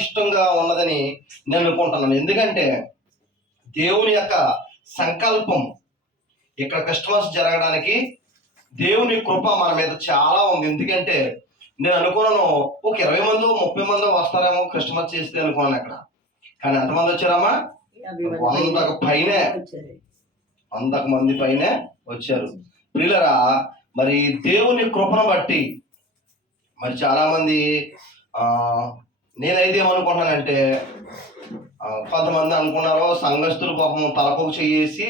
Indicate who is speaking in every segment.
Speaker 1: ఇష్టంగా ఉన్నదని నేను అనుకుంటున్నాను. ఎందుకంటే దేవుని యొక్క సంకల్పం ఇక్కడ క్రిస్టమస్ జరగడానికి దేవుని కృప మన మీద చాలా ఉంది. ఎందుకంటే నేను అనుకున్నాను ఒక ఇరవై మంది ముప్పై మంది వస్తారేమో క్రిస్టమస్ చేస్తే అనుకున్నాను అక్కడ. కానీ ఎంతమంది వచ్చారమ్మా? వందకు పైనే. వందకు మంది పైనే వచ్చారు. ప్రియులరా మరి దేవుని కృపను బట్టి మరి చాలా మంది ఆ నేనైతే ఏమనుకుంటున్నానంటే కొంతమంది అనుకున్నారు సంఘస్థులు పాపం తలపోకు చేసి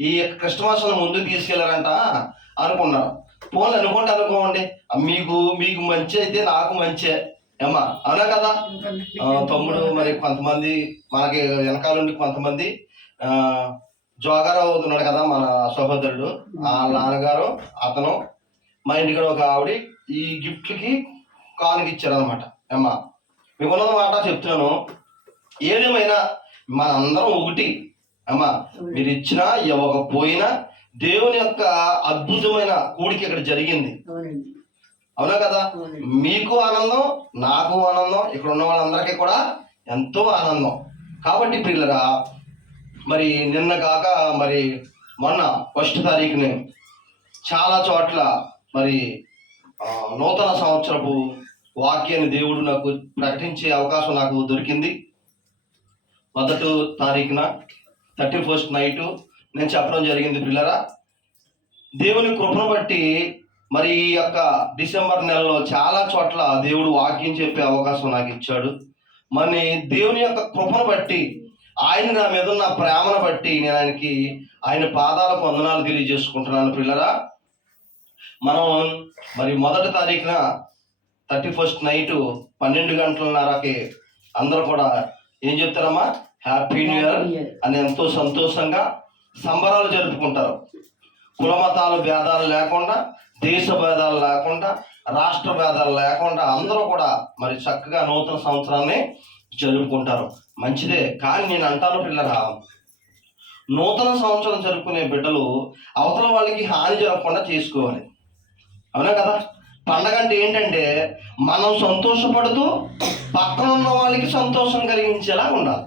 Speaker 1: ఈ క్రిస్టమస్ ముందుకు తీసుకెళ్ళారంట అనుకున్నారు. పోన్లు అనుకుంటే అనుకోండి. మీకు మీకు మంచి అయితే నాకు మంచే. ఏమా అవునా కదా? తమ్ముడు మరి కొంతమంది మనకి వెనకాల ఉండి కొంతమంది ఆ జోగారావు అవుతున్నాడు కదా మన సహోదరుడు. ఆ నాన్నగారు అతను మా ఇంటికి ఒక ఆవిడ ఈ గిఫ్ట్కి కానుక ఇచ్చారనమాట ఏమా మీకు ఉన్నది మాట చెప్తున్నాను. ఏదేమైనా మనందరం ఒకటి. అమ్మా మీరు ఇచ్చినా ఇవ్వకపోయినా దేవుని యొక్క అద్భుతమైన కూడిక ఇక్కడ జరిగింది. అవునా కదా? మీకు ఆనందం నాకు ఆనందం ఇక్కడ ఉన్న వాళ్ళందరికీ కూడా ఎంతో ఆనందం. కాబట్టి పిల్లరా మరి నిన్న కాక మరి మొన్న ఫస్ట్ తారీఖుని చాలా చోట్ల మరి నూతన సంవత్సరపు వాక్యాన్ని దేవుడు నాకు ప్రకటించే అవకాశం నాకు దొరికింది. మొదటి తారీఖున థర్టీ ఫస్ట్ నైట్ నేను చెప్పడం జరిగింది పిల్లరా. దేవుని కృపను బట్టి మరి ఈ యొక్క డిసెంబర్ నెలలో చాలా చోట్ల దేవుడు వాక్యం చెప్పే అవకాశం నాకు ఇచ్చాడు. మరి దేవుని యొక్క కృపను బట్టి ఆయన నా మీద ఉన్న ప్రేమను బట్టి నేను ఆయనకి ఆయన పాదాలకు వందనాలు తెలియజేసుకుంటున్నాను పిల్లరా. మనం మరి మొదటి తారీఖున థర్టీ ఫస్ట్ నైట్ పన్నెండు గంటలన్నరకి అందరూ కూడా ఏం చెప్తారమ్మా? హ్యాపీ న్యూ ఇయర్ అని ఎంతో సంతోషంగా సంబరాలు జరుపుకుంటారు. కుల మతాల భేదాలు లేకుండా దేశ భేదాలు లేకుండా రాష్ట్ర భేదాలు లేకుండా అందరూ కూడా మరి చక్కగా నూతన సంవత్సరాన్ని జరుపుకుంటారు. మంచిదే. కానీ నేను అంటాను పిల్లరా నూతన సంవత్సరం జరుపుకునే బిడ్డలు అవతల వాళ్ళకి హాని జరగకుండా చేసుకోవాలి. అవునా కదా? పండగ అంటే ఏంటంటే మనం సంతోషపడుతూ పక్కన ఉన్న వాళ్ళకి సంతోషం కలిగించేలా ఉండాలి.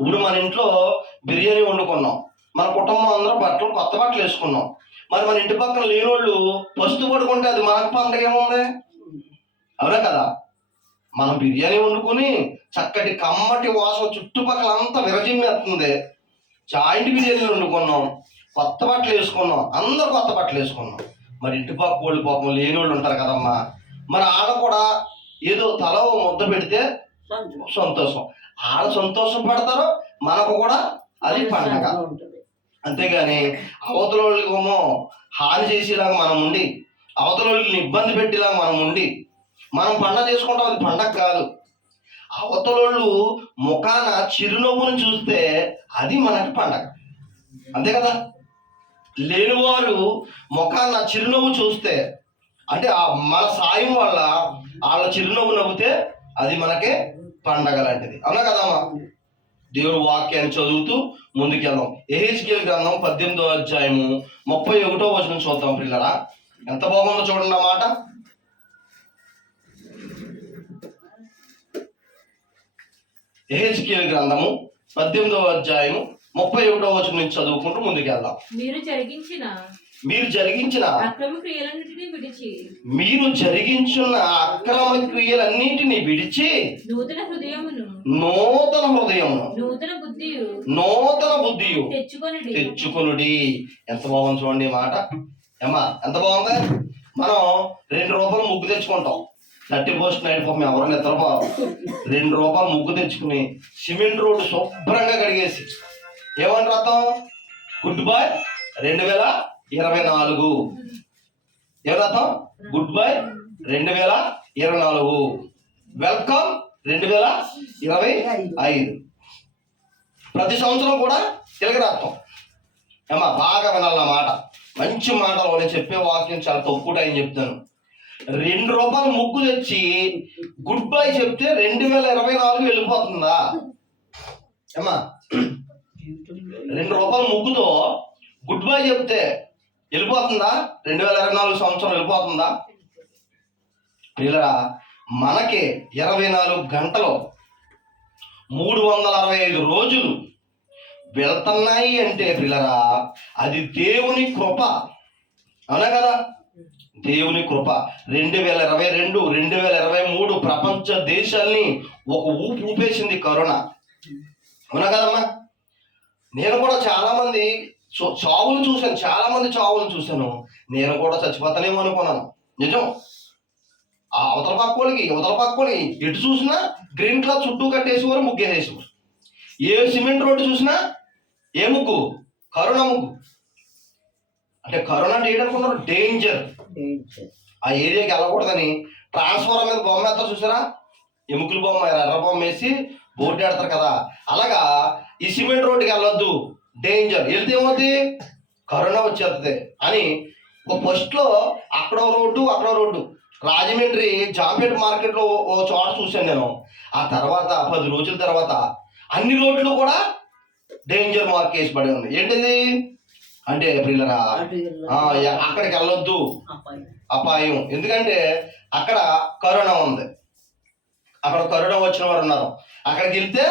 Speaker 1: ఇప్పుడు మన ఇంట్లో బిర్యానీ వండుకున్నాం. మన కుటుంబం అందరూ బట్టలు కొత్త బట్టలు వేసుకున్నాం. మరి మన ఇంటి పక్కన లేని వాళ్ళు పస్తు పడుకుంటే అది మనకు పండగ ఏముంది? అవునా కదా? మనం బిర్యానీ వండుకొని చక్కటి కమ్మటి వాసన చుట్టుపక్కల అంతా విరజిమ్మేస్తుంది. జాయింట్ బిర్యానీలు వండుకున్నాం కొత్త బట్టలు వేసుకున్నాం అందరు కొత్త బట్టలు వేసుకున్నాం. మరి ఇంటి పక్క వాళ్ళు పాపం లేని వాళ్ళు ఉంటారు కదమ్మా. మరి ఆడ కూడా ఏదో తల ముద్ద పెడితే సంతోషం. ఆడ సంతోషం పడతారు మనకు కూడా అది పండగ.
Speaker 2: ఉంటుంది.
Speaker 1: అంతేగాని అవతల వాళ్ళకేమో హాని చేసేలాగా మనం ఉండి అవతల వాళ్ళని ఇబ్బంది పెట్టేలాగా మనం ఉండి మనం పండగ చేసుకుంటాం అది పండగ కాదు. అవతల వాళ్ళు ముఖాన చిరునవ్వును చూస్తే అది మనకి పండగ. అంతే కదా? లేనివారు ముఖాన చిరునవ్వు చూస్తే అంటే ఆ మన సాయం వల్ల వాళ్ళ చిరునవ్వు నవ్వుతే అది మనకే పండగ లాంటిది. అవునా కదమ్మా దేవుడు వాక్యాన్ని చదువుతూ ముందుకెళ్దాం. ఎహెచ్కేల్ గ్రంథం పద్దెనిమిదో అధ్యాయము ముప్పై ఒకటో వచనం చూద్దాం పిల్లరా. ఎంత బాగుందో చూడండి అన్నమాట ఏహెచ్కేల్ గ్రంథము పద్దెనిమిదవ అధ్యాయము ముప్పై ఒకటో వచనం నుంచి చదువుకుంటూ ముందుకెళ్దాం.
Speaker 3: మీరు జరిగించిన
Speaker 1: మీరు జరిగించిన
Speaker 3: అక్రమ క్రియలన్నిటినీ విడిచి
Speaker 1: మీరు జరిగించున్న అక్రమ క్రియలన్నింటినీ విడిచి
Speaker 3: నూతన హృదయమును
Speaker 1: నూతన హృదయమును
Speaker 3: నూతన బుద్ధియు
Speaker 1: నూతన బుద్ధియు
Speaker 3: తెచ్చుకొనిడి.
Speaker 1: తెచ్చుకునుడి. ఎంత బాగుంది చూడండి మాట. ఏమ్మా ఎంత బాగుంది? మనం రెండు రూపాయలు ముగ్గు తెచ్చుకుంటాం. థర్టీ పోస్ట్ నైట్ పాపం ఎవరు నిద్రపోరు. రెండు రూపాయలు ముగ్గు తెచ్చుకుని సిమెంట్ రోడ్డు శుభ్రంగా కడిగేసి ఏమని రాద్దాం? గుడ్ బై రెండు వేల ఇరవై నాలుగు. ఏ రథం గుడ్ బై రెండు వేల ఇరవై నాలుగు. వెల్కమ్ రెండు వేల ఇరవై ఐదు. ప్రతి సంవత్సరం కూడా తెలుగు రాస్తాం ఏమా బాగా వినాలన్న మాట. మంచి మాటలు నేను చెప్పే వాక్యం చాలా తక్కువ టైం చెప్తాను. రెండు రూపాయలు ముగ్గు తెచ్చి గుడ్ బై చెప్తే రెండు వేల ఇరవై నాలుగు వెళ్ళిపోతుందా? ఏమా రెండు రూపాయల ముగ్గుతో గుడ్ బై చెప్తే వెళ్ళిపోతుందా? రెండు వేల ఇరవై నాలుగు సంవత్సరం వెళ్ళిపోతుందా? పిల్లరా మనకి ఇరవై నాలుగు గంటలు. మూడు వందల అరవై ఐదు రోజులు వెళ్తున్నాయి అంటే పిల్లరా అది దేవుని కృప. అవునా కదా? దేవుని కృప. రెండు వేల ఇరవై రెండు రెండు వేల ఇరవై మూడు ప్రపంచ దేశాల్ని ఒక ఊపు ఊపేసింది కరోనా. అవునా కదమ్మా? నేను కూడా చాలా మంది చా- చావులు చూశాను. చాలా మంది చావులు చూశాను. నేను కూడా చచ్చిపోతానేమో అనుకున్నాను. నిజం. ఆ అవతల పక్కోళ్ళకి అవతల పక్కోళ్ళకి ఎటు చూసినా గ్రీన్ క్లాత్ చుట్టూ కట్టేసేవారు ముగ్గేసేసేవారు. ఏ సిమెంట్ రోడ్డు చూసినా ఏ ముగ్గు? కరోనా ముగ్గు. అంటే కరోనా అంటే ఏంటనుకున్నారు డేంజర్. ఆ ఏరియాకి వెళ్ళకూడదని ట్రాన్స్ఫార్మర్ మీద బొమ్మ వేస్తారు చూసారా? ఎముకల బొమ్మ ఎర్ర బొమ్మ వేసి బోర్డు ఆడతారు కదా. అలాగా ఈ సిమెంట్ రోడ్డుకి వెళ్ళొద్దు. డేంజర్ వెళ్తే ఏమవుతుంది కరోనా వచ్చేస్తుంది అని ఒక ఫస్ట్లో అక్కడో రోడ్డు అక్కడో రోడ్డు. రాజమండ్రి జాంపేట మార్కెట్లో ఓ- ఓ చోట చూశాను నేను. ఆ తర్వాత పది రోజుల తర్వాత అన్ని రోడ్లు కూడా డేంజర్ మార్క్ వేసి పడి ఉంది ఏంటిది? అంటే పిల్లరా అక్కడికి వెళ్ళొద్దు. అపాయం. ఎందుకంటే అక్కడ కరోనా ఉంది. అక్కడ కరోనా వచ్చిన వారు ఉన్నారు. అక్కడికి వెళ్తే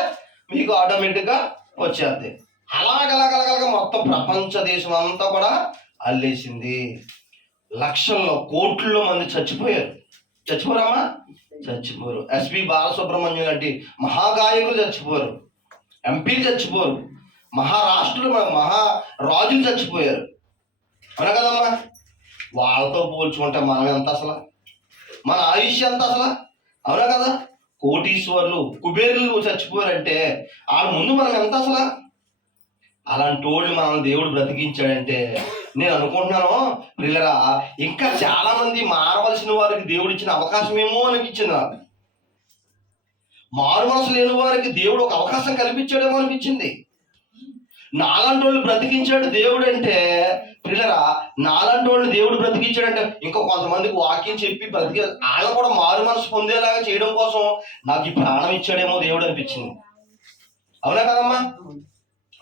Speaker 1: మీకు ఆటోమేటిక్గా వచ్చేద్ది. అలాగలాగలగలగా మొత్తం ప్రపంచ దేశం అంతా కూడా అల్లేసింది. లక్షల్లో కోట్ల మంది చచ్చిపోయారు. చచ్చిపోరమ్మా చచ్చిపోరు. ఎస్పి బాలసుబ్రహ్మణ్యం లాంటి మహాగాయకులు చచ్చిపోరు. ఎంపీలు చచ్చిపోరు. మహారాష్ట్రులు మహా రాజులు చచ్చిపోయారు. అవునా కదమ్మా? వాళ్ళతో పోల్చుకుంటే మనం ఎంత అసలు? మన ఆయుష్ ఎంత అసలు? అవునా కదా? కోటీశ్వర్లు కుబేరులు చచ్చిపోయారంటే వాళ్ళ ముందు మనం ఎంత అసలు? అలాంటి వాళ్ళు మనం దేవుడు బ్రతికించాడంటే నేను అనుకుంటున్నాను పిల్లరా ఇంకా చాలా మంది మారవలసిన వారికి దేవుడు ఇచ్చిన అవకాశం ఏమో అనిపించింది నాకు. మారు మనసు లేని వారికి దేవుడు ఒక అవకాశం కల్పించాడేమో అనిపించింది. నాలాంటి వాళ్ళు బ్రతికించాడు దేవుడు అంటే పిల్లరా నాలాంటి వాళ్ళు దేవుడు బ్రతికించాడంటే ఇంకా కొంతమందికి వాక్యం చెప్పి బ్రతికి ఆయన కూడా మారు మనసు పొందేలాగా చేయడం కోసం నాకు ఈ ప్రాణం ఇచ్చాడేమో దేవుడు అనిపించింది. అవునా కదమ్మా?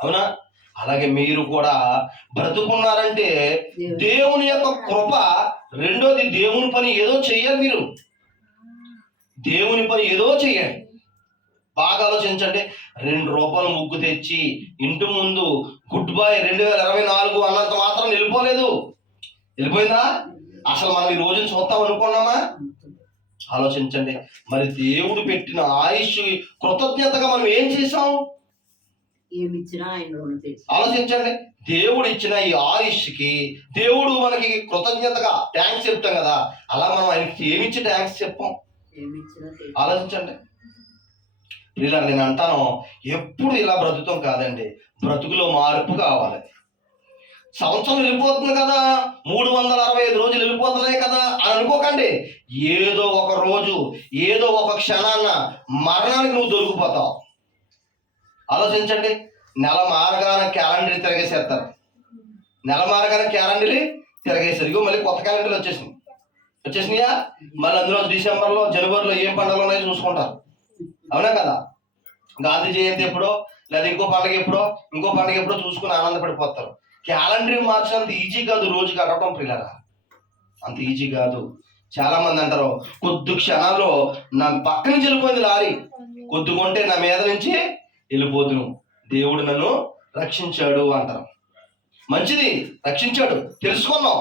Speaker 1: అవునా? అలాగే మీరు కూడా బ్రతుకున్నారంటే దేవుని యొక్క కృప రెండోది దేవుని పని ఏదో చెయ్యాలి మీరు. దేవుని పని ఏదో చెయ్యండి. బాగా ఆలోచించండి. రెండు రూపాయలు ముగ్గు తెచ్చి ఇంటి ముందు గుడ్ బాయ్ రెండు వేల ఇరవై నాలుగు అన్నంత మాత్రం వెళ్ళిపోలేదు వెళ్ళిపోయిందా అసలు మనం ఈ రోజున చూస్తాం అనుకున్నామా? ఆలోచించండి. మరి దేవుడు పెట్టిన ఆయుష్ కృతజ్ఞతగా మనం ఏం చేసాం ఆలోచించండి. దేవుడు ఇచ్చిన ఈ ఆయుష్కి దేవుడు మనకి కృతజ్ఞతగా థ్యాంక్స్ చెప్తాం కదా. అలా మనం ఆయనకి ఏమిచ్చి థ్యాంక్స్ చెప్పాం? ఆలోచించండి. ఇలా నేను అంటాను ఎప్పుడు ఇలా బ్రతుకుతాం కాదండి. బ్రతుకులో మార్పు కావాలి. సంవత్సరం వెళ్ళిపోతుంది కదా మూడు వందల అరవై ఐదు రోజులు వెళ్ళిపోతున్నాయి కదా అని అనుకోకండి. ఏదో ఒక రోజు ఏదో ఒక క్షణాన్న మరణానికి నువ్వు దొరికిపోతావు. ఆలోచించండి నెల మారగానే క్యాలెండర్ తిరగేసేస్తారు. నెల మారగానే క్యాలెండర్ తిరగేసారు. ఇగో మళ్ళీ కొత్త క్యాలెండర్ వచ్చేసింది వచ్చేసినాయా? మళ్ళీ అందులో డిసెంబర్లో జనవరిలో ఏం పండుగలు ఉన్నాయో చూసుకుంటారు. అవునా కదా? గాంధీ జయంతి ఎప్పుడో లేదా ఇంకో పండుగ ఎప్పుడో ఇంకో పండుగ ఎప్పుడో చూసుకుని ఆనందపడిపోతారు. క్యాలెండర్ మార్చినంత ఈజీ కాదు రోజు గడవటం పిల్లరా? అంత ఈజీ కాదు. చాలా మంది అంటారు కొద్ది క్షణాల్లో నా పక్క నుంచి వెళ్ళిపోయింది లారీ. కొద్దిగుంటే నా మీద నుంచి వెళ్ళిపోతును దేవుడు నన్ను రక్షించాడు అంటారు. మంచిది రక్షించాడు. తెలుసుకున్నాం.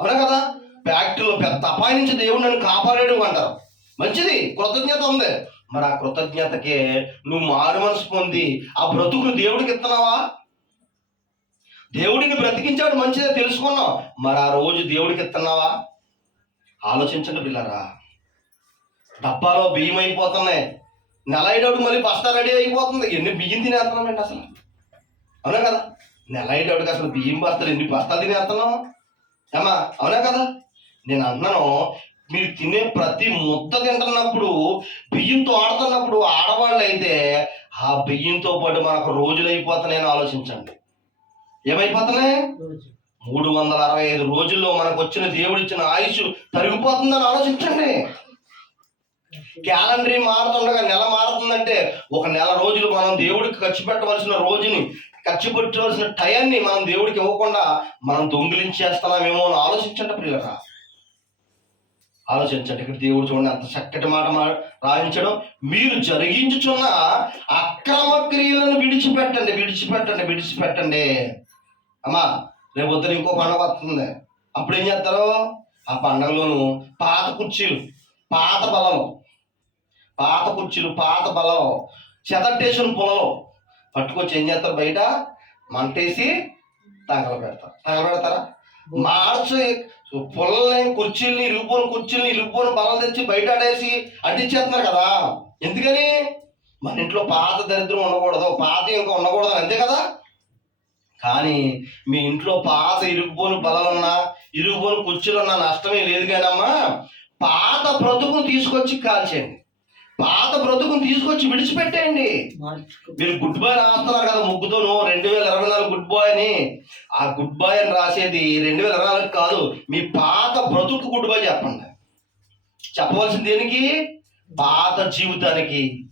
Speaker 1: అవునా కదా? ఫ్యాక్టరీలో పెద్ద అపాయం నుంచి దేవుడు నన్ను కాపాడాడు అంటారు. మంచిది కృతజ్ఞత ఉంది. మరి ఆ కృతజ్ఞతకే నువ్వు మారు మనసు పొంది ఆ బ్రతుకును దేవుడికి ఇస్తున్నావా? దేవుడిని బ్రతికించాడు మంచిదే తెలుసుకున్నావు మరి ఆ రోజు దేవుడికి ఇస్తున్నావా? ఆలోచించండి పిల్లరా. డబ్బాలో బియ్యం అయిపోతున్నాయి. నెల అయినప్పుడు మళ్ళీ బస్తా రెడీ అయిపోతుంది. ఎన్ని బియ్యం తినేస్తున్నామండి అసలు? అవునా కదా? నెల అయినప్పటికి అసలు బియ్యం బస్తాలు ఎన్ని బస్తాలు తినేస్తున్నాం? ఏమా అవునా కదా? నేను అన్నాను మీరు తినే ప్రతి ముద్ద తింటున్నప్పుడు బియ్యంతో ఆడుతున్నప్పుడు ఆడవాళ్ళు అయితే ఆ బియ్యంతో పాటు మనకు రోజులు అయిపోతున్నాయని ఆలోచించండి. ఏమైపోతున్నాయి? మూడు వందల అరవై ఐదు రోజుల్లో మనకు వచ్చిన దేవుడు ఇచ్చిన ఆయుష్ తరిగిపోతుందని ఆలోచించండి. క్యాలెండర్ మారుతుండగా నెల మారుతుందంటే ఒక నెల రోజులు మనం దేవుడికి ఖర్చు పెట్టవలసిన రోజుని ఖర్చు పెట్టవలసిన టయాన్ని మనం దేవుడికి ఇవ్వకుండా మనం దొంగిలించేస్తున్నామేమో అని ఆలోచించండి ప్రియులరా. ఆలోచించండి. ఇక్కడ దేవుడు చూడండి అంత చక్కటి మాట రాయించడం. మీరు జరిగించుచున్న అక్రమ క్రియలను విడిచిపెట్టండి విడిచిపెట్టండి విడిచిపెట్టండి. అమ్మా రేపు పొద్దున ఇంకో పండగ వస్తుంది. అప్పుడు ఏం చేస్తారు? ఆ పండగలోను పాత కుర్చీలు పాత బలలో పాత కుర్చీలు పాత బలలో చెదట్టేసిన పొలలో పట్టుకొచ్చి ఏం చేస్తారు బయట? మంటేసి తగల పెడతారు తగల పెడతారా మార్చి పొలని కుర్చీల్ని ఇరుగుపోని కుర్చీల్ని ఇరుగుపోని బలం తెచ్చి బయట ఆడేసి అంటించేస్తున్నారు కదా. ఎందుకని? మన ఇంట్లో పాత దరిద్రం ఉండకూడదు పాత ఇంకా ఉండకూడదు అంతే కదా? కానీ మీ ఇంట్లో పాత ఇరుగుపోని బలలున్నా ఇరుగుపోని కుర్చీలున్నా నష్టమే లేదు కానమ్మా పాత బ్రతుకును తీసుకొచ్చి కాల్చేయండి. పాత బ్రతుకును తీసుకొచ్చి విడిచిపెట్టేయండి. మీరు గుడ్ బాయ్ రాస్తున్నారు కదా ముగ్గుతోను. రెండు వేల ఇరవై నాలుగు గుడ్ బాయ్ అని ఆ గుడ్ బాయ్ అని రాసేది రెండు వేల ఇరవై నాలుగు కాదు. మీ పాత బ్రతుకు గుడ్ బాయ్ చెప్పండి. చెప్పవలసింది దేనికి? పాత జీవితానికి.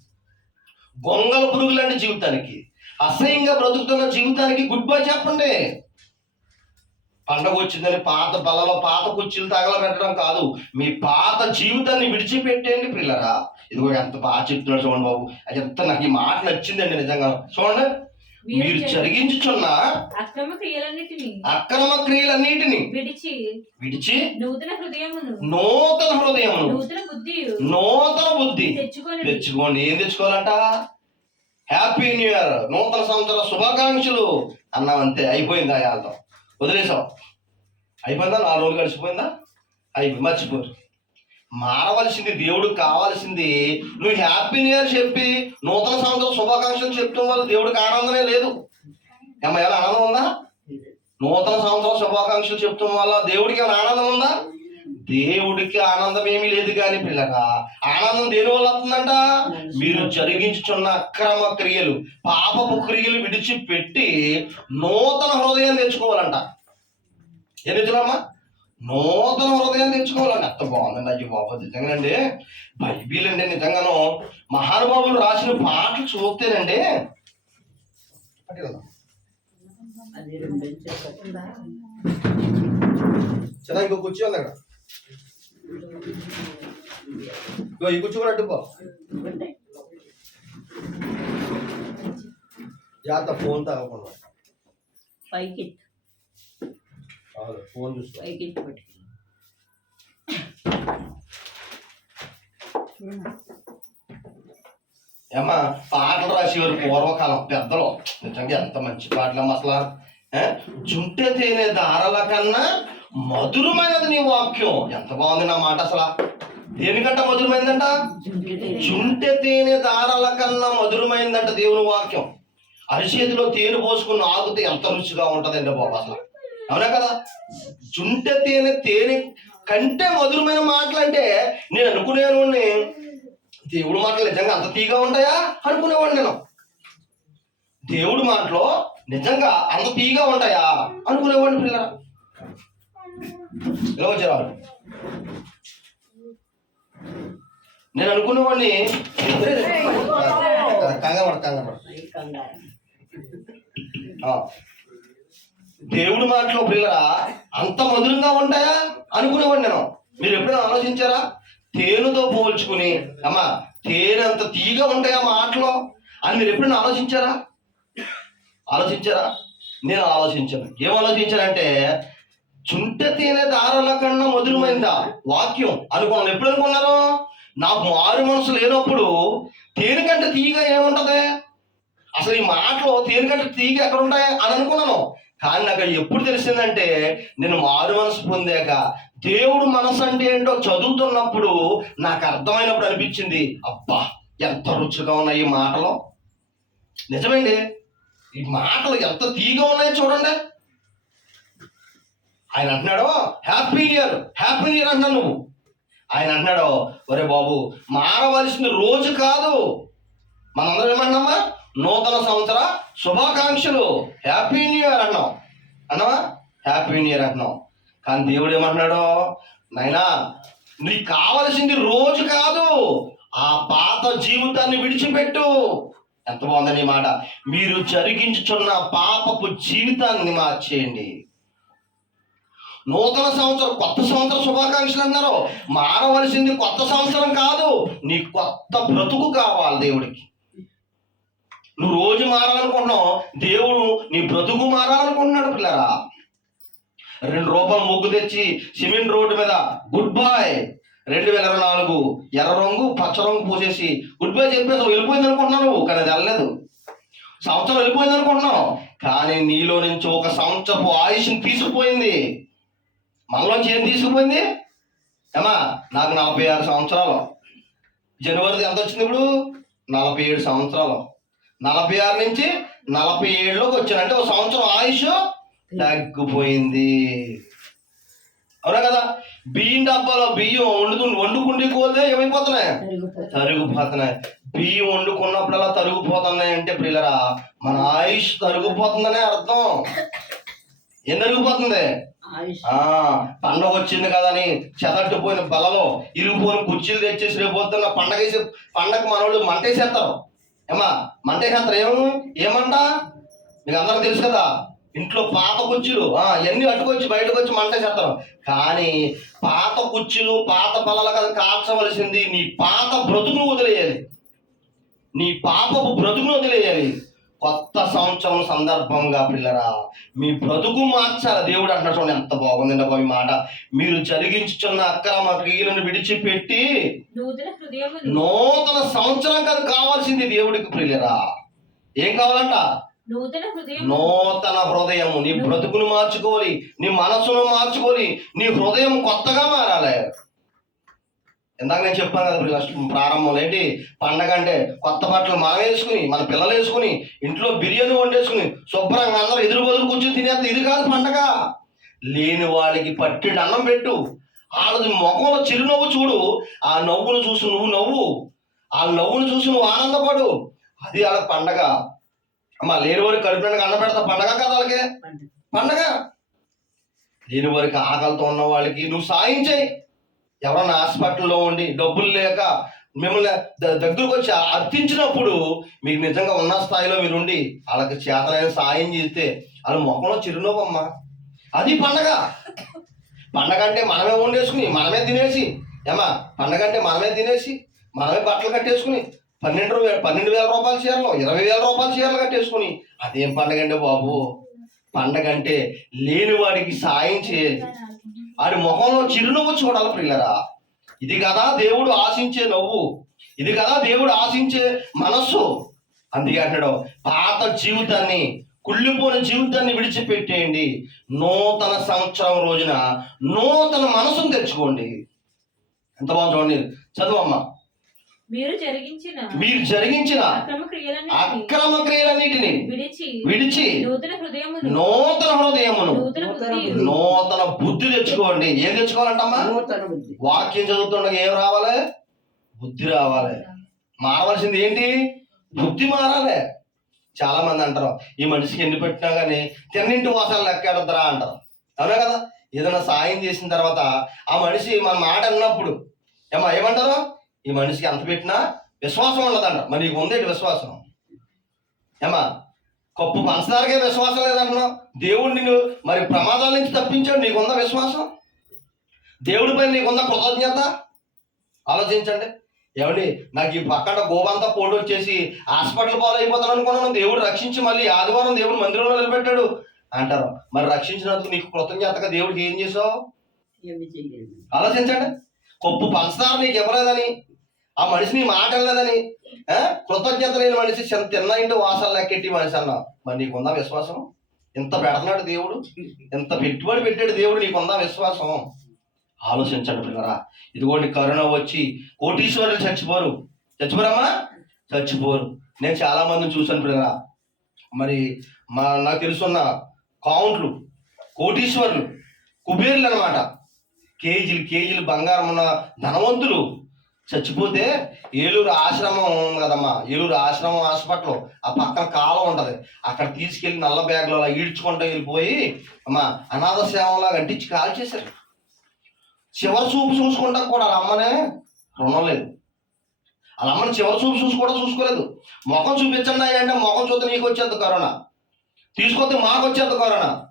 Speaker 1: గొంగల పురుగులాంటి జీవితానికి. అసహ్యంగా బ్రతుకుతున్న జీవితానికి గుడ్ బై చెప్పండి. పండగ వచ్చిందని పాత బలలో పాత కుర్చీలు తగలబెట్టడం కాదు. మీ పాత జీవితాన్ని విడిచిపెట్టేయండి పిల్లరా. ఇదిగో ఎంత బాగా చెప్తున్నాడు చూడండి బాబు. అది ఎంత నాకు ఈ మాట నచ్చిందండి నిజంగా. చూడండి మీరు
Speaker 3: మీరు జరి-
Speaker 1: జరిగించుచున్న
Speaker 3: అక్రమ క్రియలన్నిటిని
Speaker 1: అక్రమ క్రియలన్నిటిని
Speaker 3: విడిచి
Speaker 1: విడిచి
Speaker 3: నూతన హృదయమును
Speaker 1: నూతన హృదయమును
Speaker 3: నూతన బుద్ధి
Speaker 1: నూతన బుద్ధి
Speaker 3: తెచ్చుకొని
Speaker 1: తెచ్చుకోండి ఏం తెచ్చుకోవాలంట? హ్యాపీ న్యూ ఇయర్ నూతన సంవత్సర శుభాకాంక్షలు. అన్నామంతే అయిపోయింది ఆ వదిలేసాం అయిపోయిందా? నాలుగు రోజులు గడిచిపోయిందా? అయిపోయి మర్చిపోరు. మారవలసింది దేవుడు కావాల్సింది. నువ్వు హ్యాపీ న్యూ ఇయర్ చెప్పి నూతన సంవత్సర శుభాకాంక్షలు చెప్తాం వల్ల దేవుడికి ఆనందమే లేదు. ఏమైనా ఆనందం ఉందా? నూతన సంవత్సర శుభాకాంక్షలు చెప్తాం వల్ల దేవుడికి ఏమైనా ఆనందం ఉందా? దేవుడికి ఆనందం ఏమీ లేదు కానీ పిల్లగా ఆనందం దేని వల్ల వస్తుందంట? మీరు జరిగించుచున్న అక్రమ క్రియలు పాపపు క్రియలు విడిచిపెట్టి నూతన హృదయం తెచ్చుకోవాలంట. ఏం తెచ్చుకోమ్మా నూతన హృదయం తెచ్చుకోవాలంట. ఎంత బాగుందండి అయ్యి బాబు నిజంగానండి. బైబిల్ అండి నిజంగాను మహానుభావులు రాసిన పాటలు చూస్తేనండి. చిన్న ఇంకో కుర్చీ ఉంది అక్కడ. ఈ కుర్చీ కూడా అడ్డుకో జాగ్రత్త ఫోన్ తాగకుండా.
Speaker 2: పైకి
Speaker 1: ఫోన్ చూసుకో.
Speaker 2: పైకి
Speaker 1: ఏమ్మా పాటలు రాసేవారు పూర్వకాలం పెద్దలు. నిజంగా ఎంత మంచి పాటలు అమ్మ అసలు? జుంటె తేనె దారాల కన్నా మధురమైనది నీ వాక్యం. ఎంత బాగుంది నా మాట అసలు. దేనికంట మధురమైందంట? జుంటె తేనె దారాల కన్నా మధురమైందంట దేవుని వాక్యం. అరిచేతిలో తేనె పోసుకుని ఆగితే ఎంత రుచిగా ఉంటదండి బాబు అసలు. అవునా కదా? జుంటె తేనె తేనె కంటే మధురమైన మాటలు అంటే నేను అనుకునేవాడిని. దేవుడి మాటలు నిజంగా అంత తీగా ఉంటాయా? అనుకునేవాడిని నేను. దేవుడి మాటలు నిజంగా అంత తీగా ఉంటాయా? అనుకునేవాడిని పిల్లరా. ఇలా వచ్చారు. నేను అనుకునేవాడిని కంగారు పడ కంగారు
Speaker 2: కంగారు.
Speaker 1: దేవుడి మాటలో పిల్లరా అంత మధురంగా ఉంటాయా? అనుకునేవాడిని నేను. మీరు ఎప్పుడైనా ఆలోచించారా? తేనెతో పోల్చుకుని అమ్మా తేనె అంత తీగా ఉంటాయా మాటలో? అని మీరు ఎప్పుడైనా ఆలోచించారా? ఆలోచించారా? నేను ఆలోచించాను. ఏం ఆలోచించానంటే చుంట తేనె దారాల కన్నా మధురమైందా? వాక్యం. అనుకున్నాను. ఎప్పుడు అనుకున్నారు? నాకు మారు మనసు లేనప్పుడు తేనె కంటే తీగా ఏముంటది? అసలు ఈ మాటలో తేనె కంటే తీగ ఎక్కడ ఉంటాయి అని అనుకున్నాను. కానీ నాకు ఎప్పుడు తెలిసిందంటే నేను మారు మనసు పొందాక దేవుడు మనసు అంటే ఏంటో చదువుతున్నప్పుడు నాకు అర్థమైనప్పుడు అనిపించింది అబ్బా ఎంత రుచిగా ఉన్నాయి ఈ మాటలు. నిజమండి ఈ మాటలు ఎంత తీగా ఉన్నాయో చూడండి. ఆయన అంటున్నాడు హ్యాపీ ఇయర్ హ్యాపీ ఇయర్ అంటున్నావు నువ్వు. ఆయన అంటున్నాడు ఒరే బాబు మారవలసిన రోజు కాదు. మనందరం ఏమంటున్నామా? నూతన సంవత్సర శుభాకాంక్షలు. హ్యాపీ న్యూ ఇయర్ అన్నాం అన్నావా? హ్యాపీ న్యూ ఇయర్ అంటున్నాం. కానీ దేవుడు ఏమంటున్నాడు? నాయనా నీకు కావలసింది రోజు కాదు. ఆ పాత జీవితాన్ని విడిచిపెట్టు. ఎంత బాగుందని మాట. మీరు జరిగించుచున్న పాపపు జీవితాన్ని మార్చేయండి. నూతన సంవత్సరం కొత్త సంవత్సరం శుభాకాంక్షలు అన్నారు. మారవలసింది కొత్త సంవత్సరం కాదు నీ కొత్త బ్రతుకు కావాలి దేవుడికి. నువ్వు రోజు మారాలనుకుంటున్నావు దేవుడు నీ బ్రతుకు మారాలనుకుంటున్నాడు పిల్లరా. రెండు రూపాయలు ముగ్గు తెచ్చి సిమెంట్ రోడ్డు మీద గుడ్ బాయ్ రెండు వేల ఇరవై నాలుగు ఎర్ర రంగు పచ్చ రంగు పూసేసి గుడ్ బై చెప్పేసి వెళ్ళిపోయింది అనుకుంటున్నావు కానీ అది వెళ్ళలేదు. సంవత్సరం వెళ్ళిపోయింది అనుకుంటున్నావు కానీ నీలో నుంచి ఒక సంవత్సరపు ఆయుష్ని తీసుకుపోయింది. మనలోంచి ఏం తీసుకుపోయింది. ఏమా నాకు నలభై ఆరు సంవత్సరాలు. జనవరి ఎంత వచ్చింది ఇప్పుడు? నలభై ఏడు సంవత్సరాలు. నలభై ఆరు నుంచి నలభై ఏడులోకి వచ్చాను. అంటే ఒక సంవత్సరం ఆయుష్ తగ్గిపోయింది. అవునా కదా? బియ్యం డబ్బాలో బియ్యం వండుకు వండుకుండి పోతే ఏమైపోతున్నాయి? తరిగిపోతున్నాయి. బియ్యం వండుకున్నప్పుడల్లా తరిగిపోతున్నాయి అంటే పిల్లరా మన ఆయుష్ తరిగిపోతుందనే అర్థం. ఏం తరిగిపోతుంది? పండగ వచ్చింది కదని చెదట్టుపోయిన బలలో ఇరిగిపోయిన కుర్చీలు తెచ్చేసి రేపు పొద్దున్న పండగ పండగ మనోళ్ళు మంటేసేస్తారు. ఏమా మంటేసేస్తారు. ఏమను? ఏమంట? మీకు అందరూ తెలుసు కదా ఇంట్లో పాత కుర్చీలు ఆ ఎన్ని అట్టుకొచ్చి బయటకు వచ్చి మంటేసేస్తారు. కానీ పాత కుర్చీలు పాత బలలు కదా కాల్చవలసింది నీ పాత బ్రతుకును వదిలేయాలి. నీ పాపపు బ్రతుకును వదిలేయాలి. కొత్త సంవత్సరం సందర్భంగా పిల్లరా మీ బ్రతుకు మార్చాలి. దేవుడు అంటున్నాడు చూడండి ఎంత బాగుందండి బాబు మాట. మీరు జరిగించుచున్న అక్రమ క్రియలను విడిచిపెట్టి
Speaker 3: నూతన
Speaker 1: సంవత్సరం కాదు కావాల్సింది దేవుడికి ప్రియులరా ఏం కావాలంట?
Speaker 3: నూతన హృదయం
Speaker 1: నీ బ్రతుకును మార్చుకోవాలి నీ మనసును మార్చుకోవాలి నీ హృదయం కొత్తగా మారాలి. ఇందాక నేను చెప్పాను కదా ప్రియుల ప్రారంభంలో ఏంటి? పండగ అంటే కొత్త బట్టలు మనం వేసుకుని మన పిల్లలు వేసుకుని ఇంట్లో బిర్యానీ వండేసుకుని శుభ్రంగా అందరూ ఎదురు బదులు కూర్చొని తినేది. ఇది కాదు పండగ. లేని వాడికి పట్టిన అన్నం పెట్టు. వాళ్ళది ముఖంలో చిరునవ్వు చూడు. ఆ నవ్వును చూసి నువ్వు నవ్వు. ఆ నవ్వును చూసి నువ్వు ఆనందపడు. అది వాళ్ళ పండగ. అమ్మ లేని వారికి కడుపు నిండా అన్నం పెడతా పండగ కదా వాళ్ళకి? పండగ. లేని వారికి ఆకలితో ఉన్న వాళ్ళకి నువ్వు సాయం చేయి. ఎవరన్నా హాస్పిటల్లో ఉండి డబ్బులు లేక మిమ్మల్ని ద- దగ్గరకు వచ్చి అర్థించినప్పుడు మీకు నిజంగా ఉన్న స్థాయిలో మీరు ఉండి వాళ్ళకి చేతనైన సాయం చేస్తే వాళ్ళ ముఖంలో చిరునవ్వమ్మ అది పండగ. పండగ అంటే మనమే వండేసుకుని మనమే తినేసి. ఏమా పండగ అంటే మనమే తినేసి మనమే బట్టలు కట్టేసుకుని పన్నెండు పన్నెండు వేల రూపాయల చీరలు ఇరవై వేల రూపాయల చీరలు కట్టేసుకుని. అదేం పండగ అంటే బాబు? పండగ అంటే లేని వాడికి సాయం చేయాలి. ఆడి ముఖంలో చిరునవ్వు చూడాలి పిల్లరా ఇది కదా దేవుడు ఆశించే నవ్వు. ఇది కదా దేవుడు ఆశించే మనస్సు. అందుకే అంటాడు పాత జీవితాన్ని కుళ్ళిపోయిన జీవితాన్ని విడిచిపెట్టేయండి. నూతన సంవత్సరం రోజున నూతన మనసును తెచ్చుకోండి. ఎంత బాగుంది చూడండి. చదువమ్మా
Speaker 3: మీరు జరిగించిన
Speaker 1: మీరు జరిగించిన
Speaker 3: అక్రమ క్రియలన్నిటిని విడిచి
Speaker 1: విడిచి
Speaker 3: నూతన హృదయమును
Speaker 1: నూతన హృదయమును
Speaker 3: నూతన బుద్ధి
Speaker 1: తెచ్చుకోండి. ఏం తెచ్చుకోవాలంటమ్మా?
Speaker 2: నూతన బుద్ధి.
Speaker 1: వాక్యం చదువుతుండగా ఏం రావాలి? బుద్ధి రావాలి. మారవలసింది ఏంటి? బుద్ధి మారాలి. చాలా మంది అంటారు ఈ మనిషికి ఎన్ని పెట్టినా కానీ తిన్నింటి వాసాలు లెక్కెడద్దురా అంటారు. అవునా కదా? ఏదైనా సాయం చేసిన తర్వాత ఆ మనిషి మన మాట అన్నప్పుడు ఏమా ఏమంటారు? ఈ మనిషికి ఎంత పెట్టినా విశ్వాసం ఉండదంట. మరి నీకు ఉందేటి విశ్వాసం? ఏమా? కప్పు పంచదారకే విశ్వాసం లేదంటున్నావు? దేవుడు నిన్ను మరి ప్రమాదాల నుంచి తప్పించాడు నీకుందా విశ్వాసం? దేవుడిపై నీకున్న కృతజ్ఞత? ఆలోచించండి. ఏమండి నాకు ఈ పక్కన గోబంతా పోటీ వచ్చేసి హాస్పిటల్ పాలైపోతాను అనుకున్నాను దేవుడు రక్షించి మళ్ళీ ఆదివారం దేవుడు మందిరంలో నిలబెట్టాడు. అంటారు మరి రక్షించినందుకు నీకు కృతజ్ఞతగా దేవుడికి ఏం చేసావు? ఆలోచించండి. కొప్పు పంచదార నీకు ఇవ్వలేదని ఆ మనిషి నీ మాట లేదని కృతజ్ఞత లేని మనిషి చిన్న తిన్న ఇంటి వాసాలు లెక్కెట్టి మనిషి అన్నా. మరి నీకుందా విశ్వాసం? ఇంత పెడుతున్నాడు దేవుడు ఇంత పెట్టుబడి పెట్టాడు దేవుడు నీకుందా విశ్వాసం? ఆలోచించండి పిల్లరా. ఇదిగోండి కరోనా వచ్చి కోటీశ్వరులు చచ్చిపోరు. చచ్చిపోరమ్మా? చచ్చిపోరు. నేను చాలా మందిని చూశాను పిల్లరా. మరి మా నాకు తెలుసున్న కౌంట్లు కోటీశ్వరులు కుబేర్లు అనమాట కేజీలు కేజీలు బంగారం ఉన్న ధనవంతులు చచ్చిపోతే ఏలూరు ఆశ్రమం కదమ్మా. ఏలూరు ఆశ్రమం హాస్పిటల్. ఆ పక్కన కాలం ఉంటుంది. అక్కడ తీసుకెళ్ళి నల్ల బ్యాగ్లో అలా ఈడ్చుకుంటూ వెళ్ళిపోయి అమ్మా అనాథ సేవలాగా అంటించి కాల్ చేశారు. చివరి చూపు చూసుకుంటా కూడా అమ్మనే రుణం లేదు. అలా అమ్మని చివరి చూపు చూసి కూడా చూసుకోలేదు. ముఖం చూపించండి అంటే ముఖం చూస్తే నీకు వచ్చేది కరోనా. తీసుకొస్తే మాకు వచ్చేది కరోనా.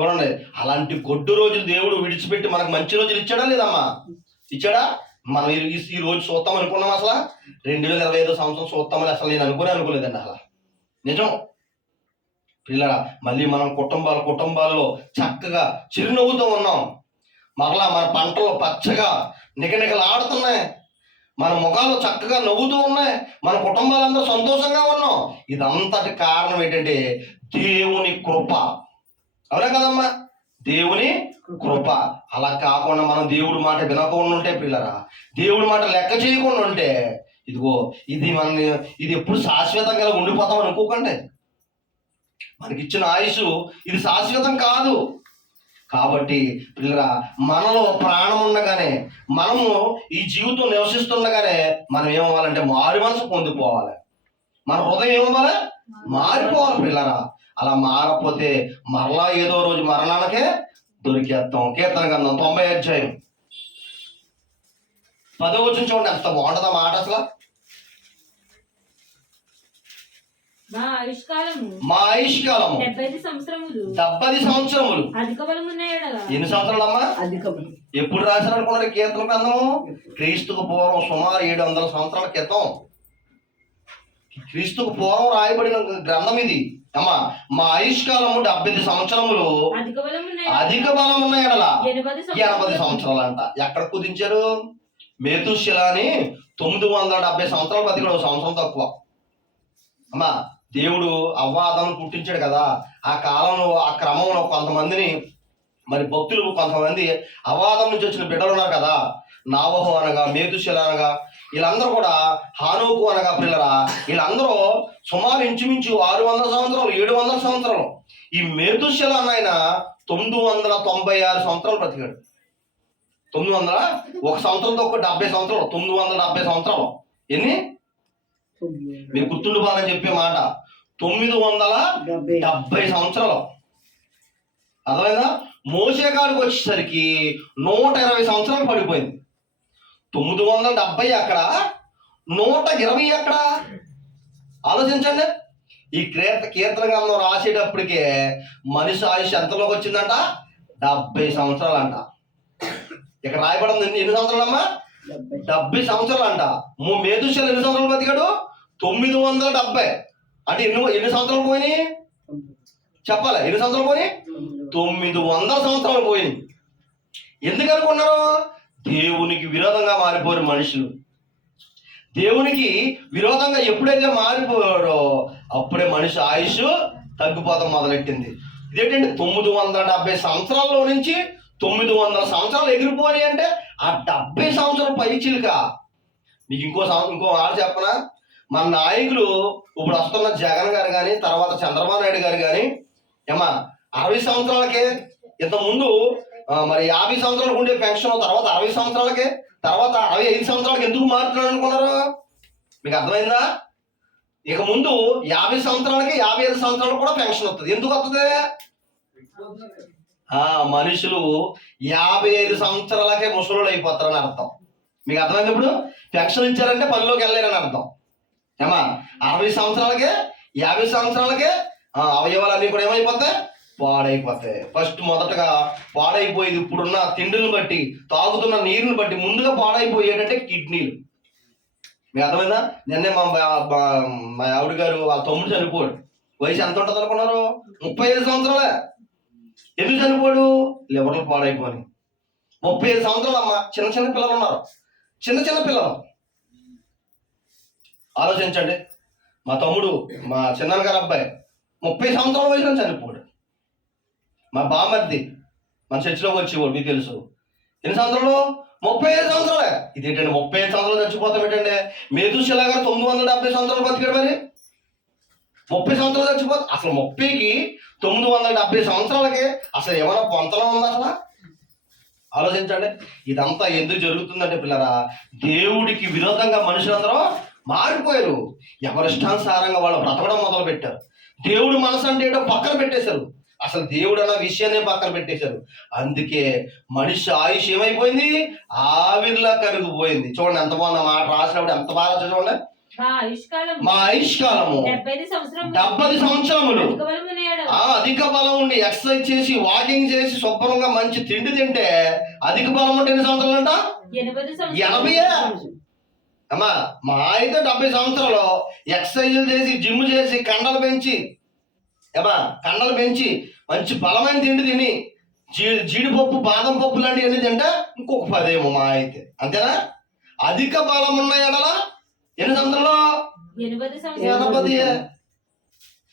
Speaker 1: చూడండి అలాంటి గొడ్డు రోజులు దేవుడు విడిచిపెట్టి మనకు మంచి రోజులు ఇచ్చాడా లేదమ్మా? ఇచ్చాడా? మనం ఈ ఈ- రోజు చూద్దాం అనుకున్నాం అసలు? రెండు వేల ఇరవై ఐదో సంవత్సరం చూద్దామని అసలు నేను అనుకునే అనుకోలేదండి అసలు. నిజం? పిల్లరా మళ్ళీ మనం కుటుంబాల కుటుంబాల్లో చక్కగా చిరునవ్వుతో ఉన్నాం. మరలా మన పంటలు పచ్చగా నిగనిగలాడుతున్నాయి మన ముఖాలు చక్కగా నవ్వుతూ ఉన్నాయి. మన కుటుంబాలందరూ సంతోషంగా ఉన్నాం. ఇదంతటి కారణం ఏంటంటే దేవుని కృప. అవునా కదమ్మా? దేవుని కృప. అలా కాకుండా మనం దేవుడి మాట వినకుండా ఉంటే పిల్లరా దేవుడి మాట లెక్క చేయకుండా ఉంటే ఇదిగో ఇది మన ఇది ఎప్పుడు శాశ్వతంగా ఉండిపోతామని ఉండిపోతాం అనుకోకండి. మనకిచ్చిన ఆయుష్ ఇది శాశ్వతం కాదు. కాబట్టి పిల్లరా మనలో ప్రాణం ఉండగానే మనము ఈ జీవితం నివసిస్తుండగానే మనం ఏమవ్వాలంటే మారు మనసు పొందిపోవాలి. మన హృదయం ఏమవ్వాలి? మారిపోవాలి పిల్లరా. అలా మారపోతే మరలా ఏదో రోజు మరణానికే దొరికేస్తాం కీర్తన గంధం తొంభై అధ్యాయం. పదో వచ్చిన చూడండి ఎంత బాగుంటుందా మాట అసలు.
Speaker 3: మా ఆయుష్కాలము
Speaker 1: మా ఆయుష్ కాలము
Speaker 3: డెబ్బై సంవత్సరములు.
Speaker 1: డెబ్బది సంవత్సరములు.
Speaker 3: అధిక బలం ఉన్నాయడగా
Speaker 1: ఎన్ని సంవత్సరాలమ్మా?
Speaker 2: అధికము
Speaker 1: ఎప్పుడు రాశారు అనుకున్నారు కీర్తన గ్రంథము? క్రీస్తుకు పూర్వం సుమారు ఏడు వందల సంవత్సరాల క్రితం. క్రీస్తుకు పూర్వం రాయబడిన గ్రంథం ఇది. అమ్మా మా ఆయుష్కాలము డెబ్బై సంవత్సరములు
Speaker 3: అధిక బలం ఉన్నాయి ఎనభై
Speaker 1: సంవత్సరాలు. అంట ఎక్కడ కుదించారు? మేతుశిలాని తొమ్మిది వందల డెబ్బై సంవత్సరాలు బతికాడు సంవత్సరం తక్కువ. అమ్మా దేవుడు అవ్వాదం పుట్టించాడు కదా. ఆ కాలంలో ఆ క్రమంలో కొంతమందిని మరి భక్తులు కొంతమంది అవాదం నుంచి వచ్చిన బిడ్డలు ఉన్నారు కదా నావహు అనగా మేతుశిల అనగా వీళ్ళందరూ కూడా హానోకు అనగా పిల్లరా వీళ్ళందరూ సుమారు ఇంచుమించు ఆరు వందల సంవత్సరాలు ఏడు వందల సంవత్సరాలు. ఈ మేతుశిల అన్న తొమ్మిది వందల తొంభై ఆరు సంవత్సరాలు బ్రతికాడు. తొమ్మిది వందల ఒక సంవత్సరంతో ఒక డెబ్బై సంవత్సరాలు తొమ్మిది వందల డెబ్బై సంవత్సరాలు. ఎన్ని? మీరు గుర్తుండిపోవాలని చెప్పే మాట. తొమ్మిది వందల
Speaker 2: డెబ్బై
Speaker 1: సంవత్సరాలు. అర్థమైందా? మోసే కాడికి వచ్చేసరికి నూట ఇరవై సంవత్సరాలు పడిపోయింది. తొమ్మిది వందల డెబ్బై అక్కడ నూట ఇరవై అక్కడ ఆలోచించండి. ఈ కీర్త కీర్తన గ్రంథం రాసేటప్పటికే మనిషి ఆయుష్ ఎంతలోకి వచ్చిందంట? డెబ్బై సంవత్సరాలు అంట ఇక్కడ రాయబడింది ఎన్ని- ఎన్ని సంవత్సరాలమ్మా?
Speaker 2: డెబ్బై
Speaker 1: సంవత్సరాలు అంట మేధుశాలు ఎన్ని సంవత్సరాలు బతికాడు? తొమ్మిది వందల డెబ్బై. అంటే ఎన్ని ఎన్ని సంవత్సరాలు పోయినాయి? చెప్పాలి? ఎన్ని సంవత్సరాలు పోయినాయి? తొమ్మిది వందల సంవత్సరాలు పోయింది. ఎందుకు అనుకున్నారు? దేవునికి విరోధంగా మారిపోరు మనుషులు. దేవునికి విరోధంగా ఎప్పుడైతే మారిపోయాడో అప్పుడే మనిషి ఆయుష్ తగ్గిపోతాం మొదలెట్టింది. ఇదేంటంటే తొమ్మిది వందల డెబ్బై సంవత్సరాల్లో నుంచి తొమ్మిది వందల సంవత్సరాలు ఎగిరిపోయి అంటే ఆ డెబ్బై సంవత్సరాలు పైచిలుక మీకు ఇంకో ఇంకో మాట చెప్పనా? మన నాయకులు ఇప్పుడు వస్తున్న జగన్ గారు కానీ తర్వాత చంద్రబాబు నాయుడు గారు కానీ ఏమా అరవై సంవత్సరాలకే ఇంత ముందు మరి యాభై సంవత్సరాలకు ఉండే పెన్షన్ తర్వాత అరవై సంవత్సరాలకే తర్వాత అరవై ఐదు సంవత్సరాలకు ఎందుకు మారుతున్నాడు అనుకున్నారు? మీకు అర్థమైందా? ఇక ముందు యాభై సంవత్సరాలకి యాభై ఐదు సంవత్సరాలకు కూడా పెన్షన్ వస్తుంది ఎందుకు వస్తుంది ఆ మనుషులు యాభై ఐదు సంవత్సరాలకే ముసలుడు అయిపోతారని అర్థం. మీకు అర్థమైంది ఇప్పుడు? పెన్షన్ ఇచ్చారంటే పనిలోకి వెళ్ళలేరని అర్థం. ఏమా? అరవై సంవత్సరాలకే యాభై సంవత్సరాలకే అవయవాలు అవయవాలన్నీ కూడా ఏమైపోతాయి? పాడైపోతాయి ఫస్ట్ మొదటగా పాడైపోయేది ఇప్పుడున్న తిండిని బట్టి తాగుతున్న నీరుని బట్టి ముందుగా పాడైపోయేటంటే కిడ్నీలు. మీకు అర్థమైందా? నిన్నే మా మా ఆవిడ గారు వాళ్ళ తమ్ముడు చనిపోడు వయసు ఎంత ఉంటుంది అనుకున్నారు? ముప్పై ఐదు సంవత్సరాలే. ఎందుకు చనిపోడు లివర్లు పాడైపోయి ముప్పై ఐదు సంవత్సరాలు అమ్మ చిన్న చిన్న పిల్లలు ఉన్నారు. చిన్న చిన్న పిల్లలు. ఆలోచించండి. మా తమ్ముడు మా చిన్న గారు అబ్బాయి ముప్పై సంవత్సరాల వయసులో చనిపోడు మా బామర్ది మన చర్చిలోకి వచ్చేవాడు మీకు తెలుసు. ఎన్ని సంవత్సరాలు? ముప్పై ఐదు సంవత్సరాలే. ఇదేంటండి ముప్పై ఐదు సంవత్సరాలు చచ్చిపోతాం ఏంటండి? మేధుశిలా గారు తొమ్మిది వందల డెబ్బై సంవత్సరాలు బతికాడు మరి. ముప్పై సంవత్సరాలు చచ్చిపోతా అసలు ముప్పైకి తొమ్మిది వందల డెబ్బై సంవత్సరాలకి అసలు ఏమైనా పొంతలో ఉందా అసలు? ఆలోచించండి. ఇదంతా ఎందుకు జరుగుతుందంటే పిల్లరా దేవుడికి విరోధంగా మనుషులందరూ మారిపోయారు. ఎవరిష్టానుసారంగా వాళ్ళు బ్రతకడం మొదలు పెట్టారు దేవుడు మనసు అంటే ఏంటో పక్కన పెట్టేశారు. అసలు దేవుడు అన్న విషయాన్ని పక్కన పెట్టేశారు. అందుకే మనిషి ఆయుష్ ఏమైపోయింది? ఆవిరిలా కరిగిపోయింది. చూడండి ఎంత బాగుంది. మాట రాసినప్పుడు ఎంత బాగా చూడండి.
Speaker 3: మా ఆయుష్కాలము. డెబ్బై సంవత్సరం
Speaker 1: డెబ్బై సంవత్సరములు.
Speaker 3: అధిక
Speaker 1: ఆ అధిక బలం ఉండి ఎక్సర్సైజ్ చేసి వాకింగ్ చేసి శుభ్రంగా మంచి తిండి తింటే అధిక బలం ఉంటే ఎన్ని సంవత్సరాలు. అంట
Speaker 3: ఎనభై
Speaker 1: అమ్మా మా అయితే డెబ్బై సంవత్సరాలు. ఎక్సర్సైజ్ చేసి జిమ్ చేసి కండలు పెంచి ఏమా కండలు పెంచి మంచి బలమైన తిండి తిని జీ జీడిపప్పు బాదం పప్పు లాంటివి అన్ని తింటే ఇంకొక పదేమో మా అయితే. అంతేనా? అధిక బలం ఉన్న ఎడల ఎన్ని సంవత్సరాలు?
Speaker 3: ఎనభై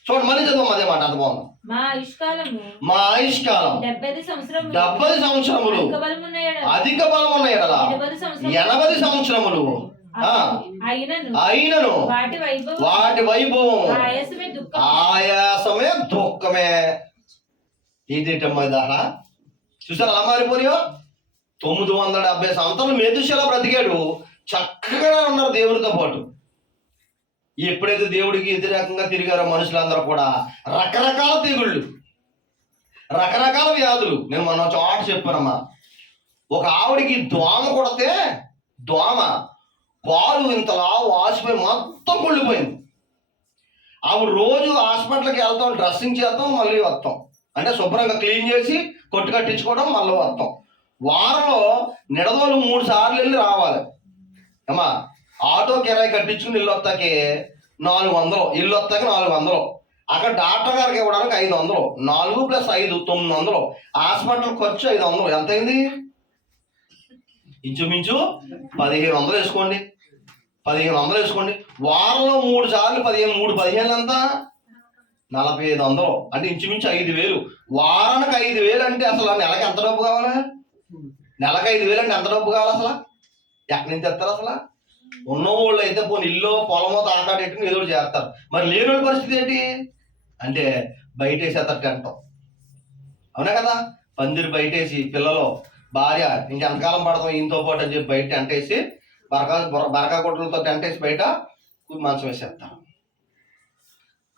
Speaker 1: చూడండి మళ్ళీ చదువు అదే మాట అంత బాగుంది.
Speaker 3: మా
Speaker 1: ఆయుష్కాలం.
Speaker 3: డెబ్బై సంవత్సరం
Speaker 1: డెబ్బై సంవత్సరములు.
Speaker 3: అధిక
Speaker 1: బలం ఉన్న ఎడల.
Speaker 3: ఎనభై సంవత్సరం
Speaker 1: ఎనభై సంవత్సరములు.
Speaker 3: అయినను.
Speaker 1: అయినను.
Speaker 3: వాటి వైభవం.
Speaker 1: వాటి వైభవం.
Speaker 3: ఆయాసమే దుఃఖం.
Speaker 1: ఆయాసమే దుఃఖమే. ఇదిటమ్మా దాహ చూసారా అలా మారిపోయో తొమ్మిది వందల డెబ్బై సంవత్సరాలు మేతుశలా బ్రతికాడు. చక్కగా ఉన్నారు దేవుడితో పాటు. ఎప్పుడైతే దేవుడికి వ్యతిరేకంగా తిరిగారో మనుషులందరూ కూడా రకరకాల తెగుళ్ళు. రకరకాల వ్యాధులు. నేను మన చోట చెప్పానమ్మా. ఒక ఆవిడికి దోమ కొడితే దోమ. బాలు ఇంతలా వాసిపోయి మొత్తం కుళ్ళిపోయింది. ఆవిడ రోజు హాస్పిటల్కి వెళ్తాం డ్రెస్సింగ్ చేద్దాం మళ్ళీ వస్తాం. అంటే శుభ్రంగా క్లీన్ చేసి కొట్టు కట్టించుకోవడం మళ్ళీ వస్తాం. వారంలో నిడదోలు మూడు సార్లు వెళ్ళి రావాలి. అమ్మా ఆటో కిరాయి కట్టించుకుని ఇల్లు వస్తాకి నాలుగు వందలు ఇల్లు వస్తాకి నాలుగు వందలు. అక్కడ డాక్టర్ గారికి ఇవ్వడానికి ఐదు వందలు నాలుగు ప్లస్ ఐదు తొమ్మిది వందలు. హాస్పిటల్ ఖర్చు ఐదు వందలు. ఎంత అయింది ఇంచుమించు పదిహేను వందలు వేసుకోండి. పదిహేను వందలు వేసుకోండి. వారంలో మూడు సార్లు పదిహేను మూడు పదిహేను అంతా నలభై ఐదు వందలు. అంటే ఇంచుమించు ఐదు వేలు. వారానికి ఐదు వేలు అంటే అసలు నెలకి ఎంత డబ్బు కావాలి? నెలకి ఐదు వేలు అంటే ఎంత డబ్బు కావాలి అసలు? ఎక్కడి నుంచి తెస్తారు అసలు? ఉన్న వాళ్ళు అయితే పోనీ ఇల్లు పొలమో తాకాడెట్టుకుని ఏదో చేస్తారు. మరి లేని పరిస్థితి ఏంటి? అంటే బయట వేసేస్తారు టెంట్. అవునా కదా? పందిరి బయటేసి పిల్లలు భార్య ఇంకెంతకాలం పడతాం ఈయనతో పాటు అని చెప్పి బయట టెంట్ వేసి బరకా బొర- బరకా టెంట్ వేసి బయట మంచం వేసేస్తారు.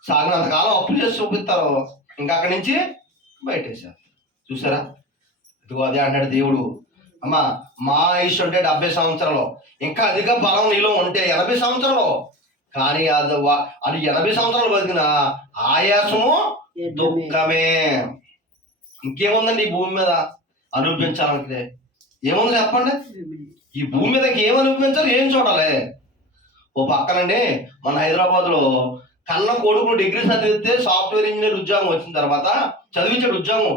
Speaker 1: సాగినంతకాలం అప్పులు చేసి చూపిస్తారు. ఇంకా అక్కడి నుంచి బయట వేసారు చూసారా? ఇదిగో అదే అంటాడు దేవుడు. అమ్మా మా ఆయుష్ ఉంటే డెబ్బై సంవత్సరాలు. ఇంకా అధిక బలం నీలో ఉంటే ఎనభై సంవత్సరాలు. కానీ అది అది ఎనభై సంవత్సరాలు బతికిన ఆయాసము దుఃఖమే. ఇంకేముందండి ఈ భూమి మీద? అనుభవించాలంటే. ఏముంది చెప్పండి? ఈ భూమి మీదకి ఏం అనుభవించాలి ఏం చూడాలి? ఓ పక్కనండి మన హైదరాబాద్లో కన్న కొడుకు డిగ్రీ చదివితే సాఫ్ట్వేర్ ఇంజనీర్ ఉద్యోగం వచ్చిన తర్వాత చదివించాడు ఉద్యోగం.